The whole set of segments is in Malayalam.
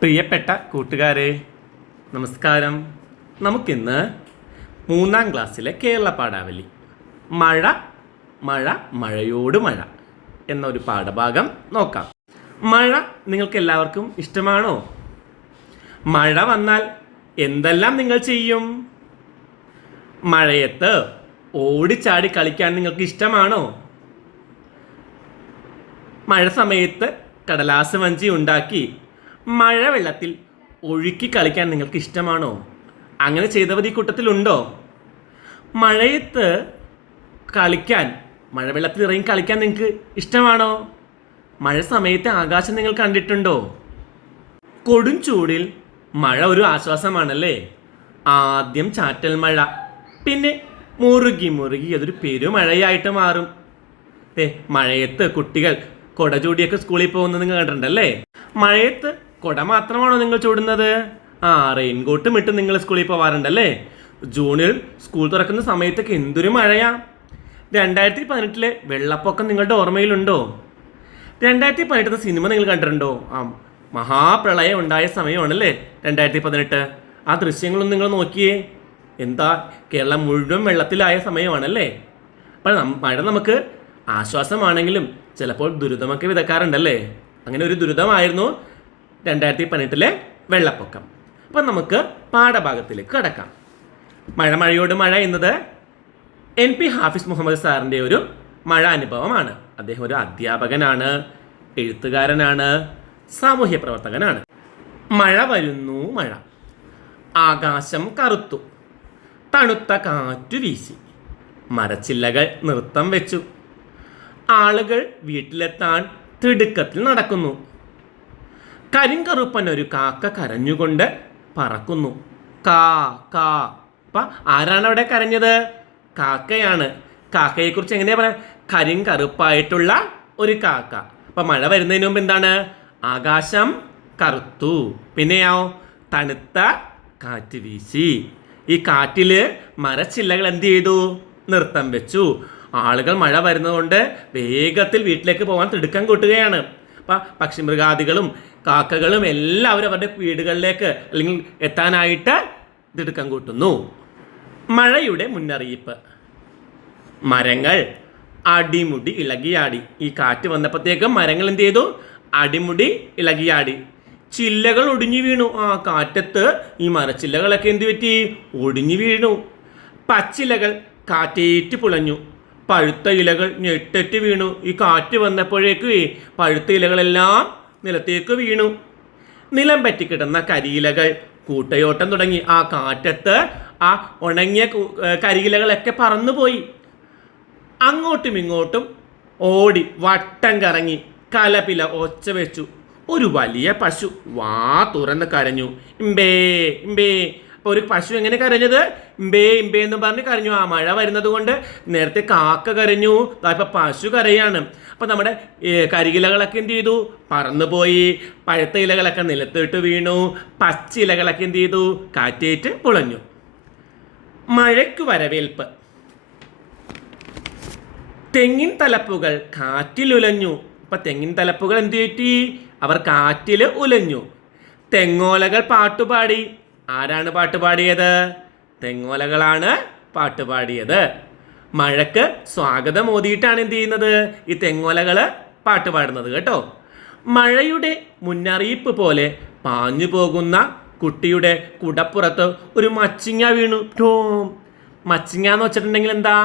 പ്രിയപ്പെട്ട കൂട്ടുകാരെ, നമസ്കാരം. നമുക്കിന്ന് 3ാം ക്ലാസ്സിലെ കേരള പാഠാവലി മഴ മഴ മഴയോട് മഴ എന്നൊരു പാഠഭാഗം നോക്കാം. മഴ നിങ്ങൾക്ക് എല്ലാവർക്കും ഇഷ്ടമാണോ? മഴ വന്നാൽ എന്തെല്ലാം നിങ്ങൾ ചെയ്യും? മഴയത്ത് ഓടിച്ചാടി കളിക്കാൻ നിങ്ങൾക്ക് ഇഷ്ടമാണോ? മഴ സമയത്ത് കടലാസ് വഞ്ചി ഉണ്ടാക്കി മഴവെള്ളത്തിൽ ഒഴുക്കി കളിക്കാൻ നിങ്ങൾക്ക് ഇഷ്ടമാണോ? അങ്ങനെ ചെയ്തവർ ഈ കൂട്ടത്തിലുണ്ടോ? മഴയത്ത് കളിക്കാൻ, മഴവെള്ളത്തിൽ ഇറങ്ങി കളിക്കാൻ നിങ്ങൾക്ക് ഇഷ്ടമാണോ? മഴ സമയത്ത് ആകാശം നിങ്ങൾ കണ്ടിട്ടുണ്ടോ? കൊടും ചൂടിൽ മഴ ഒരു ആശ്വാസമാണല്ലേ. ആദ്യം ചാറ്റൽ മഴ, പിന്നെ മുറുകി മുറുകി അതൊരു പെരുമഴയായിട്ട് മാറും. മഴയത്ത് കുട്ടികൾ കുട ചൂടിയൊക്കെ സ്കൂളിൽ പോകുന്നത് നിങ്ങൾ കണ്ടിട്ടുണ്ടല്ലേ. മഴയത്ത് കുട മാത്രമാണോ നിങ്ങൾ ചൂടുന്നത്? റെയിൻകോട്ടും ഇട്ട് നിങ്ങൾ സ്കൂളിൽ പോവാറുണ്ടല്ലേ. ജൂണിൽ സ്കൂൾ തുറക്കുന്ന സമയത്തൊക്കെ എന്തൊരു മഴയാ. 2018 വെള്ളപ്പൊക്കം നിങ്ങളുടെ ഓർമ്മയിലുണ്ടോ? 2018 സിനിമ നിങ്ങൾ കണ്ടിട്ടുണ്ടോ? മഹാപ്രളയം ഉണ്ടായ സമയമാണല്ലേ 2018. ആ ദൃശ്യങ്ങളൊന്നും നിങ്ങൾ നോക്കിയേ. എന്താ, കേരളം മുഴുവൻ വെള്ളത്തിലായ സമയമാണല്ലേ. അപ്പം മഴ നമുക്ക് ആശ്വാസമാണെങ്കിലും ചിലപ്പോൾ ദുരിതമൊക്കെ വിതക്കാറുണ്ടല്ലേ. അങ്ങനെ ഒരു ദുരിതമായിരുന്നു 2018 വെള്ളപ്പൊക്കം. അപ്പം നമുക്ക് പാഠഭാഗത്തിലേക്ക് കടക്കാം. മഴയോട് മഴ എന്നത് NP ഹാഫിസ് മുഹമ്മദ് സാറിൻ്റെ ഒരു മഴ അനുഭവമാണ്. അദ്ദേഹം ഒരു അധ്യാപകനാണ്, എഴുത്തുകാരനാണ്, സാമൂഹ്യ പ്രവർത്തകനാണ്. മഴ വരുന്നു മഴ, ആകാശം കറുത്തു, തണുത്ത കാറ്റു വീശി, മരച്ചില്ലകൾ നൃത്തം വെച്ചു, ആളുകൾ വീട്ടിലെത്താൻ തിടുക്കത്തിൽ നടക്കുന്നു. കരിങ്കറുപ്പൻ ഒരു കാക്ക കരഞ്ഞുകൊണ്ട് പറക്കുന്നു. കാ കാ. അപ്പം ആരാണ് അവിടെ കരഞ്ഞത്? കാക്കയാണ്. കാക്കയെക്കുറിച്ച് എങ്ങനെയാ പറയാ? കരിങ്കറുപ്പായിട്ടുള്ള ഒരു കാക്ക. അപ്പം മഴ വരുന്നതിന് മുമ്പ് എന്താണ്? ആകാശം കറുത്തു, പിന്നെയോ തണുത്ത കാറ്റ് വീശി. ഈ കാറ്റില് മരച്ചില്ലകൾ എന്ത് ചെയ്തു? നൃത്തം വെച്ചു. ആളുകൾ മഴ വരുന്നതുകൊണ്ട് വേഗത്തിൽ വീട്ടിലേക്ക് പോകാൻ തിടുക്കം കൂട്ടുകയാണ്. അപ്പം പക്ഷിമൃഗാദികളും കാക്കകളും എല്ലാവരും അവരുടെ വീടുകളിലേക്ക് അല്ലെങ്കിൽ എത്താനായിട്ട് തിടുക്കം കൂട്ടുന്നു. മഴയുടെ മുന്നറിയിപ്പ്. മരങ്ങൾ അടിമുടി ഇളകിയാടി. ഈ കാറ്റ് വന്നപ്പോഴത്തേക്കും മരങ്ങൾ എന്ത് ചെയ്തു? അടിമുടി ഇളകിയാടി. ചില്ലകൾ ഒടിഞ്ഞു വീണു. കാറ്റത്ത് ഈ മരച്ചില്ലകളൊക്കെ എന്ത് പറ്റി? ഒടിഞ്ഞു വീണു. പച്ചിലകൾ കാറ്റേറ്റ് പുളഞ്ഞു. പഴുത്ത ഇലകൾ ഞെട്ടറ്റ് വീണു. ഈ കാറ്റ് വന്നപ്പോഴേക്ക് പഴുത്ത ഇലകളെല്ലാം നിലത്തേക്ക് വീണു. നിലം പറ്റിക്കിടന്ന കരിയിലകൾ കൂട്ടയോട്ടം തുടങ്ങി. ആ കാറ്റത്ത് ആ ഉണങ്ങിയ കരിയിലകളൊക്കെ പറന്നുപോയി. അങ്ങോട്ടും ഇങ്ങോട്ടും ഓടി വട്ടം കറങ്ങി കലപില ഒച്ച വെച്ചു. ഒരു വലിയ പശു വാ തുറന്ന് കരഞ്ഞു. ഇമ്പേ ഇമ്പേ. അപ്പോൾ ഒരു പശു എങ്ങനെ കരഞ്ഞത്? ഇമ്പേ ഇമ്പേ എന്ന് പറഞ്ഞ് കരഞ്ഞു. മഴ വരുന്നത് കൊണ്ട് നേരത്തെ കാക്ക കരഞ്ഞു, ഇപ്പം പശു കരയാണ്. അപ്പം നമ്മുടെ കരിയിലകളൊക്കെ എന്ത് ചെയ്തു? പറന്നുപോയി. പഴുത്ത ഇലകളൊക്കെ നിലത്തിട്ട് വീണു. പച്ച ഇലകളൊക്കെ എന്ത് ചെയ്തു? കാറ്റേറ്റ് പുളഞ്ഞു. മഴയ്ക്ക് വരവേൽപ്പ്. തെങ്ങിൻ തലപ്പുകൾ കാറ്റിൽ ഉലഞ്ഞു. അപ്പം തെങ്ങിൻ തലപ്പുകൾ എന്ത് പറ്റി? അവർ കാറ്റിൽ ഉലഞ്ഞു. തെങ്ങോലകൾ പാട്ടുപാടി. ആരാണ് പാട്ടുപാടിയത്? തെങ്ങോലകളാണ് പാട്ടുപാടിയത്. മഴക്ക് സ്വാഗതം ഓതിയിട്ടാണ് എന്ത് ചെയ്യുന്നത്? ഈ തെങ്ങോലകൾ പാട്ടുപാടുന്നത് കേട്ടോ. മഴയുടെ മുന്നറിയിപ്പ് പോലെ പാഞ്ഞു പോകുന്ന കുട്ടിയുടെ കുടപ്പുറത്ത് ഒരു മച്ചിങ്ങ വീണു. മച്ചിങ്ങ എന്ന് വെച്ചിട്ടുണ്ടെങ്കിൽ എന്താ?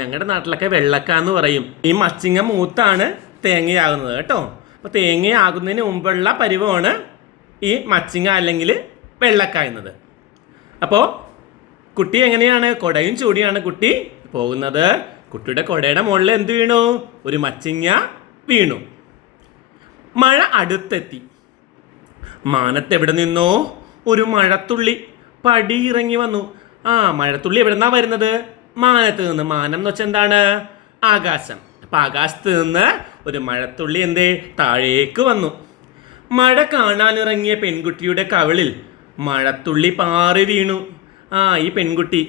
ഞങ്ങളുടെ നാട്ടിലൊക്കെ വെള്ളക്കാന്ന് പറയും. ഈ മച്ചിങ്ങ മൂത്താണ് തേങ്ങയാകുന്നത് കേട്ടോ. അപ്പോൾ തേങ്ങയാകുന്നതിന് മുമ്പുള്ള പരുവമാണ് ഈ മച്ചിങ്ങ അല്ലെങ്കിൽ വെള്ളക്ക എന്നത്. അപ്പോൾ കുട്ടി എങ്ങനെയാണ്? കുടയും ചൂടിയാണ് കുട്ടി പോകുന്നത്. കുട്ടിയുടെ കുടയുടെ മുകളിൽ എന്ത് വീണു? ഒരു മച്ചിങ്ങ വീണു. മഴ അടുത്തെത്തി. മാനത്തെവിടെ നിന്നോ ഒരു മഴത്തുള്ളി പടിയിറങ്ങി വന്നു. മഴത്തുള്ളി എവിടെ നിന്നാ വരുന്നത്? മാനത്ത് നിന്ന്. മാനം എന്ന് വെച്ചാൽ എന്താണ്? ആകാശം. അപ്പം ആകാശത്ത് നിന്ന് ഒരു മഴത്തുള്ളി എന്തേ താഴേക്ക് വന്നു. മഴ കാണാനിറങ്ങിയ പെൺകുട്ടിയുടെ കവിളിൽ മഴത്തുള്ളി പാറി വീണു. ഈ പെൺകുട്ടി,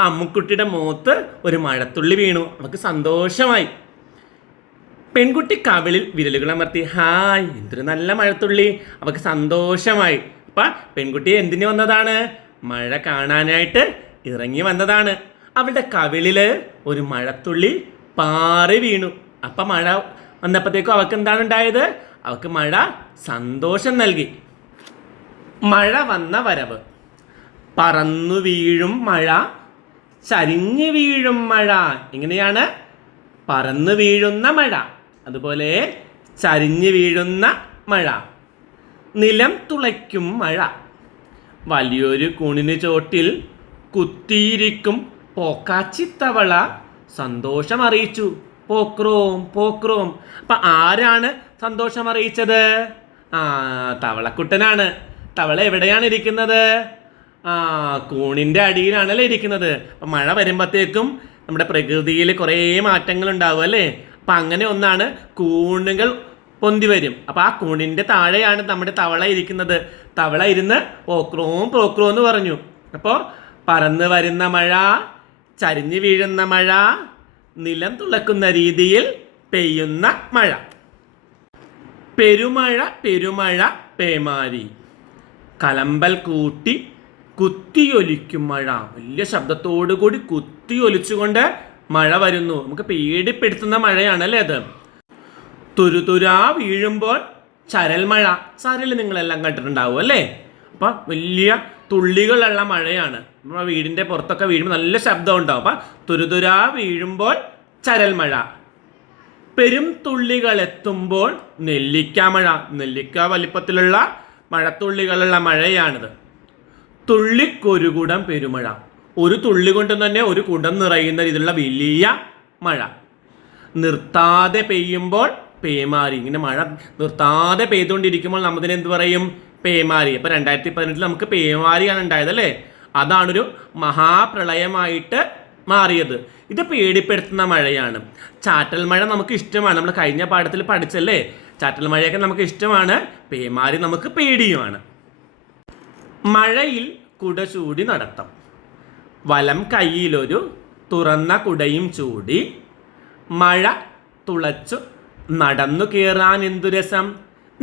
അമ്മുക്കുട്ടിയുടെ മുഖത്ത് ഒരു മഴത്തുള്ളി വീണു. അവൾക്ക് സന്തോഷമായി. പെൺകുട്ടി കവിളിൽ വിരലുകൾ അമർത്തി. ഹായ്, എന്തൊരു നല്ല മഴത്തുള്ളി. അവൾക്ക് സന്തോഷമായി. അപ്പം പെൺകുട്ടി എന്തിനു വന്നതാണ്? മഴ കാണാനായിട്ട് ഇറങ്ങി വന്നതാണ്. അവളുടെ കവിളിൽ ഒരു മഴത്തുള്ളി പാറി വീണു. അപ്പം മഴ വന്നപ്പോഴത്തേക്കും അവൾക്ക് എന്താണ് ഉണ്ടായത്? അവൾക്ക് മഴ സന്തോഷം നൽകി. മഴ വന്ന വരവ്. പറന്നു വീഴും മഴ, ചരിഞ്ഞു വീഴും മഴ. ഇങ്ങനെയാണ് പറന്നു വീഴുന്ന മഴ, അതുപോലെ ചരിഞ്ഞു വീഴുന്ന മഴ. നിലം തുളയ്ക്കും മഴ. വലിയൊരു കൂണിന് ചോട്ടിൽ കുത്തിയിരിക്കും പോക്കാച്ചിത്തവള സന്തോഷം അറിയിച്ചു. പോക്രോം പോക്രോം. അപ്പം ആരാണ് സന്തോഷം അറിയിച്ചത്? തവളക്കുട്ടനാണ്. തവള എവിടെയാണ് ഇരിക്കുന്നത്? കൂണിൻ്റെ അടിയിലാണല്ലേ ഇരിക്കുന്നത്. അപ്പം മഴ വരുമ്പോഴത്തേക്കും നമ്മുടെ പ്രകൃതിയിൽ കുറേ മാറ്റങ്ങൾ ഉണ്ടാവും അല്ലേ. അപ്പം അങ്ങനെ ഒന്നാണ് കൂണുകൾ പൊന്തി വരും. അപ്പം ആ കൂണിൻ്റെ താഴെയാണ് നമ്മുടെ തവള ഇരിക്കുന്നത്. തവള ഇരുന്ന് പോക്രോം പോക്രോ എന്ന് പറഞ്ഞു. അപ്പോൾ പറന്ന് വരുന്ന മഴ, ചരിഞ്ഞു വീഴുന്ന മഴ, നിലം തുളക്കുന്ന രീതിയിൽ പെയ്യുന്ന മഴ. പെരുമഴ പെരുമഴ പേമാരി. കലമ്പൽ കൂട്ടി കുത്തിയൊലിക്കും മഴ. വലിയ ശബ്ദത്തോടു കൂടി കുത്തിയൊലിച്ചുകൊണ്ട് മഴ വരുന്നു. നമുക്ക് പേടിപ്പെടുത്തുന്ന മഴയാണല്ലേ അത്. തുരുതുരാ വീഴുമ്പോൾ ചരൽ മഴ. ചരൽ നിങ്ങളെല്ലാം കണ്ടിട്ടുണ്ടാവും അല്ലേ. അപ്പം വലിയ തുള്ളികളുള്ള മഴയാണ്. നമ്മുടെ വീടിൻ്റെ പുറത്തൊക്കെ വീഴുമ്പോൾ നല്ല ശബ്ദം ഉണ്ടാവും. അപ്പം തുരുതുരാ വീഴുമ്പോൾ ചരൽ മഴ. പെരും തുള്ളികൾ എത്തുമ്പോൾ നെല്ലിക്ക മഴ. നെല്ലിക്ക വലിപ്പത്തിലുള്ള മഴത്തുള്ളികളുള്ള മഴയാണിത്. തുള്ളിക്കൊരു കുടം പെരുമഴ. ഒരു തുള്ളി കൊണ്ട് തന്നെ ഒരു കുടം നിറയുന്ന രീതിയിലുള്ള വലിയ മഴ. നിർത്താതെ പെയ്യുമ്പോൾ പേമാരി. ഇങ്ങനെ മഴ നിർത്താതെ പെയ്തുകൊണ്ടിരിക്കുമ്പോൾ നമ്മതിന് എന്ത് പറയും? പേമാരി. അപ്പോൾ 2018 നമുക്ക് പേമാരിയാണ് ഉണ്ടായത് അല്ലേ. അതാണൊരു മഹാപ്രളയമായിട്ട് മാറിയത്. ഇത് പേടിപ്പെടുത്തുന്ന മഴയാണ്. ചാറ്റൽ മഴ നമുക്ക് ഇഷ്ടമാണ്. നമ്മൾ കഴിഞ്ഞ പാഠത്തിൽ പഠിച്ചല്ലേ. ചാറ്റൽ മഴയൊക്കെ നമുക്ക് ഇഷ്ടമാണ്. പേമാരി നമുക്ക് പേടിയുമാണ്. മഴയിൽ കുട ചൂടി നടത്തം. വലം കയ്യിലൊരു തുറന്ന കുടയും ചൂടി മഴ തുളച്ചു നടന്നു കയറാൻ എന്തു രസം.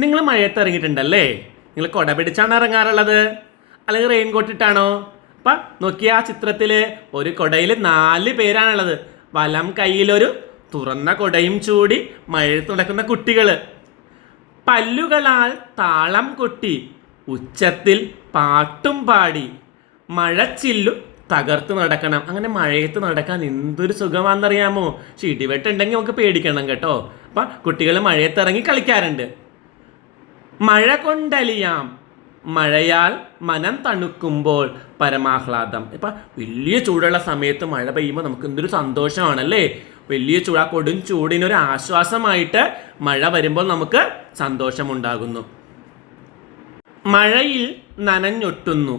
നിങ്ങൾ മഴയത്ത് ഇറങ്ങിയിട്ടുണ്ടല്ലേ? നിങ്ങൾ കുട പിടിച്ചാണ് ഇറങ്ങാറുള്ളത്, അല്ലെങ്കിൽ റെയിൻകോട്ട് ഇട്ടാണോ? അപ്പം നോക്കിയ ആ ചിത്രത്തിൽ ഒരു കുടയിൽ 4 പേരാണുള്ളത്. വലം കയ്യിലൊരു തുറന്ന കുടയും ചൂടി മഴയത്ത് നടക്കുന്ന കുട്ടികൾ. പല്ലുകളാൽ താളം കൊട്ടി ഉച്ചത്തിൽ പാട്ടും പാടി മഴച്ചില്ലു തകർത്ത് നടക്കണം. അങ്ങനെ മഴയത്ത് നടക്കാൻ എന്തൊരു സുഖമാണെന്നറിയാമോ. ഇടിവെട്ടുണ്ടെങ്കിൽ നമുക്ക് പേടിക്കണം കേട്ടോ. അപ്പം കുട്ടികൾ മഴയത്തിറങ്ങി കളിക്കാറുണ്ട്. മഴ കൊണ്ടലിയാം. മഴയാൽ മനം തണുക്കുമ്പോൾ പരമാഹ്ലാദം. ഇപ്പം വലിയ ചൂടുള്ള സമയത്ത് മഴ പെയ്യുമ്പോൾ നമുക്ക് എന്തൊരു സന്തോഷമാണല്ലേ. വലിയ ചൂട്, ആ കൊടും ചൂടിനൊരു ആശ്വാസമായിട്ട് മഴ വരുമ്പോൾ നമുക്ക് സന്തോഷമുണ്ടാകുന്നു. മഴയിൽ നനഞ്ഞൊട്ടുന്നു.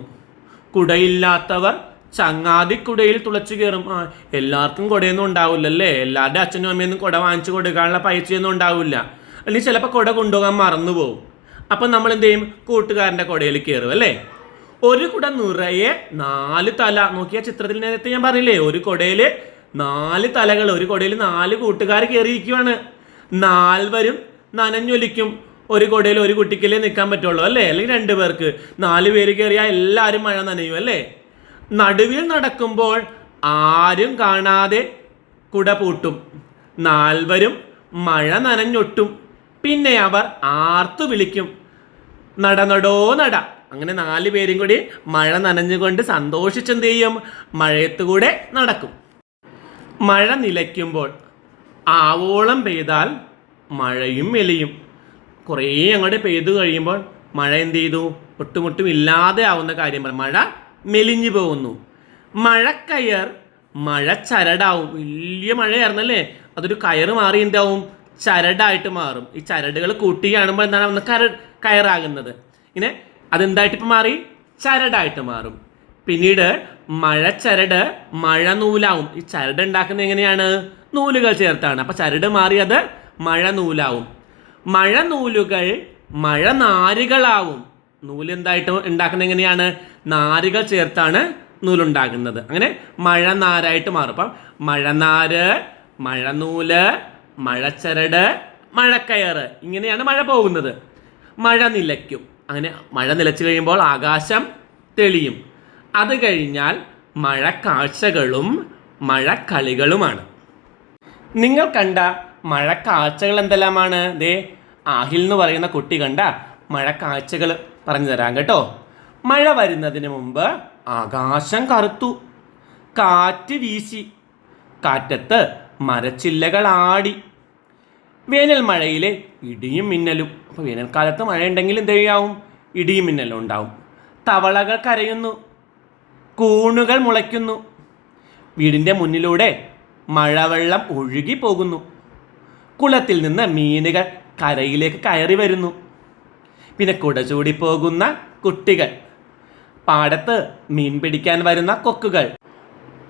കുടയില്ലാത്തവർ ചങ്ങാതിക്കുടയിൽ തുളച്ചു കയറും. എല്ലാവർക്കും കുടയൊന്നും ഉണ്ടാവില്ലല്ലേ. എല്ലാവരുടെ അച്ഛനും അമ്മയൊന്നും കുട വാങ്ങിച്ചു കൊടുക്കാനുള്ള പൈസയൊന്നും ഉണ്ടാവില്ല. അല്ലെങ്കിൽ ചിലപ്പോൾ കുട കൊണ്ടുപോകാൻ മറന്നു പോകും. അപ്പം നമ്മൾ എന്ത് ചെയ്യും? കൂട്ടുകാരൻ്റെ കുടയിൽ കയറും അല്ലേ. ഒരു കുട നിറയെ 4 തല. നോക്കിയ ചിത്രത്തിൽ നേരത്തെ ഞാൻ പറഞ്ഞില്ലേ, ഒരു കുടയിൽ 4 തലകൾ. ഒരു കുടയിൽ 4 കൂട്ടുകാർ കയറിയിരിക്കുവാണ്. 4 നനഞ്ഞൊലിക്കും. ഒരു കുടയിൽ ഒരു കുട്ടിക്കല്ലേ നിൽക്കാൻ പറ്റുള്ളൂ അല്ലേ, അല്ലെങ്കിൽ 2 പേർക്ക്. 4 പേര് കയറിയാൽ എല്ലാവരും മഴ നനയും അല്ലേ. നടുവിൽ നടക്കുമ്പോൾ ആരും കാണാതെ കുട പൂട്ടും. 4 മഴ നനഞ്ഞൊട്ടും. പിന്നെ അവർ ആർത്തു വിളിക്കും, നടനടോ നട. അങ്ങനെ 4 പേരും കൂടി മഴ നനഞ്ഞുകൊണ്ട് സന്തോഷിച്ചെന്ത് ചെയ്യും? മഴയത്തുകൂടെ നടക്കും. മഴ നിലയ്ക്കുമ്പോൾ. ആവോളം പെയ്താൽ മഴയും മെലിയും. കുറേ അങ്ങോട്ട് പെയ്തു കഴിയുമ്പോൾ മഴ എന്ത് ചെയ്തു? ഒട്ടുമൊട്ടും ഇല്ലാതെ ആവുന്ന കാര്യം പറ. മഴ മെലിഞ്ഞു പോകുന്നു. മഴക്കയർ മഴ ചരടാവും. വലിയ മഴയായിരുന്നല്ലേ, അതൊരു കയർ മാറി എന്താവും? ചരടായിട്ട് മാറും. ഈ ചരടുകൾ കൂട്ടി കാണുമ്പോൾ എന്താണ് കയറാകുന്നത്. ഇങ്ങനെ അതെന്തായിട്ട് ഇപ്പം മാറി? ചരടായിട്ട് മാറും. പിന്നീട് മഴച്ചരട് മഴ നൂലാവും. ഈ ചരട് ഉണ്ടാക്കുന്നത് എങ്ങനെയാണ്? നൂലുകൾ ചേർത്താണ്. അപ്പം ചരട് മാറി അത് മഴ നൂലാവും. മഴ നൂലുകൾ മഴ നാരുകളാവും. നൂല് എന്തായിട്ട് ഉണ്ടാക്കുന്നത് എങ്ങനെയാണ്? നാരുകൾ ചേർത്താണ് നൂലുണ്ടാകുന്നത്. അങ്ങനെ മഴ നാരായിട്ട് മാറും. അപ്പം മഴനാര്, മഴനൂല്, മഴച്ചരട്, മഴക്കയറ്. ഇങ്ങനെയാണ് മഴ പോകുന്നത്. മഴ നിലയ്ക്കും. അങ്ങനെ മഴ നിലച്ചു കഴിയുമ്പോൾ ആകാശം തെളിയും. അത് കഴിഞ്ഞാൽ മഴക്കാഴ്ചകളും മഴക്കളികളുമാണ്. നിങ്ങൾ കണ്ട മഴക്കാഴ്ചകൾ എന്തെല്ലാമാണ്? ദേ ആഹിൽ എന്ന് പറയുന്ന കുട്ടി കണ്ട മഴക്കാഴ്ചകൾ പറഞ്ഞു തരാം കേട്ടോ. മഴ വരുന്നതിന് മുമ്പ് ആകാശം കറുത്തു, കാറ്റ് വീശി, കാറ്റത്ത് മരച്ചില്ലകൾ ആടി. വേനൽ മഴയിലെ ഇടിയും മിന്നലും. അപ്പോൾ വേനൽക്കാലത്ത് മഴയുണ്ടെങ്കിൽ എന്ത് ചെയ്യാവും? ഇടിയും മിന്നലും ഉണ്ടാവും. തവളകൾ കരയുന്നു, കൂണുകൾ മുളയ്ക്കുന്നു. വീടിൻ്റെ മുന്നിലൂടെ മഴവെള്ളം ഒഴുകി പോകുന്നു. കുളത്തിൽ നിന്ന് മീനുകൾ കരയിലേക്ക് കയറി വരുന്നു. പിന്നെ കുട ചൂടി പോകുന്ന കുട്ടികൾ, പാടത്ത് മീൻ പിടിക്കാൻ വരുന്ന കൊക്കുകൾ.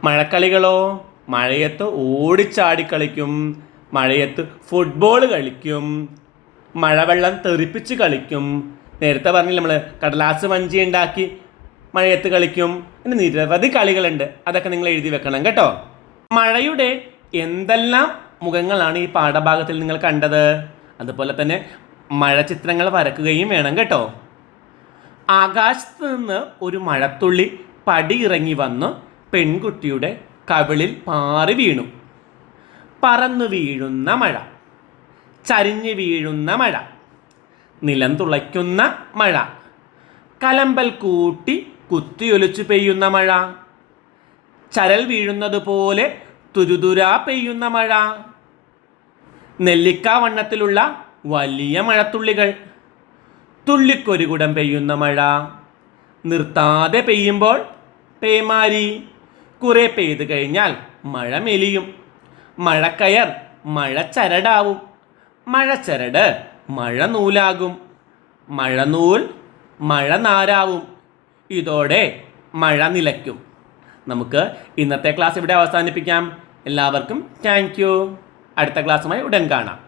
മഴക്കളികളോ? മഴയത്ത് ഓടിച്ചാടി കളിക്കും, മഴയത്ത് ഫുട്ബോൾ കളിക്കും, മഴവെള്ളം തെറിപ്പിച്ച് കളിക്കും. നേരത്തെ പറഞ്ഞില്ല നമ്മൾ കടലാസ് വഞ്ചി ഉണ്ടാക്കി മഴയത്ത് കളിക്കും. പിന്നെ നിരവധി കളികളുണ്ട്. അതൊക്കെ നിങ്ങൾ എഴുതി വെക്കണം കേട്ടോ. മഴയുടെ എന്തെല്ലാം മുഖങ്ങളാണ് ഈ പാഠഭാഗത്തിൽ നിങ്ങൾ കണ്ടത്? അതുപോലെ തന്നെ മഴ ചിത്രങ്ങൾ വരക്കുകയും വേണം കേട്ടോ. ആകാശത്ത് നിന്ന് ഒരു മഴത്തുള്ളി പടിയിറങ്ങി വന്ന് പെൺകുട്ടിയുടെ കവിളിൽ പാറി വീണു. പറന്നു വീഴുന്ന മഴ, ചരിഞ്ഞു വീഴുന്ന മഴ, നിലം തുളയ്ക്കുന്ന മഴ, കലമ്പൽ കൂട്ടി കുത്തിയൊലിച്ചു പെയ്യുന്ന മഴ, ചരൽ വീഴുന്നത് പോലെ തുരുതുരാ പെയ്യുന്ന മഴ, നെല്ലിക്ക വണ്ണത്തിലുള്ള വലിയ മഴത്തുള്ളികൾ, തുള്ളിക്കൊരുകുടം പെയ്യുന്ന മഴ, നിർത്താതെ പെയ്യുമ്പോൾ പേമാരി, കുറെ പെയ്തു കഴിഞ്ഞാൽ മഴ മെലിയും, മഴക്കയർ മഴച്ചരടാവും, മഴച്ചരട് മഴനൂലാകും, മഴനൂൽ മഴനാരാവും. ഇതോടെ മഴ നിലയ്ക്കും. നമുക്ക് ഇന്നത്തെ ക്ലാസ് ഇവിടെ അവസാനിപ്പിക്കാം. എല്ലാവർക്കും താങ്ക് യു. അടുത്ത ക്ലാസ്സുമായി ഉടൻ കാണാം.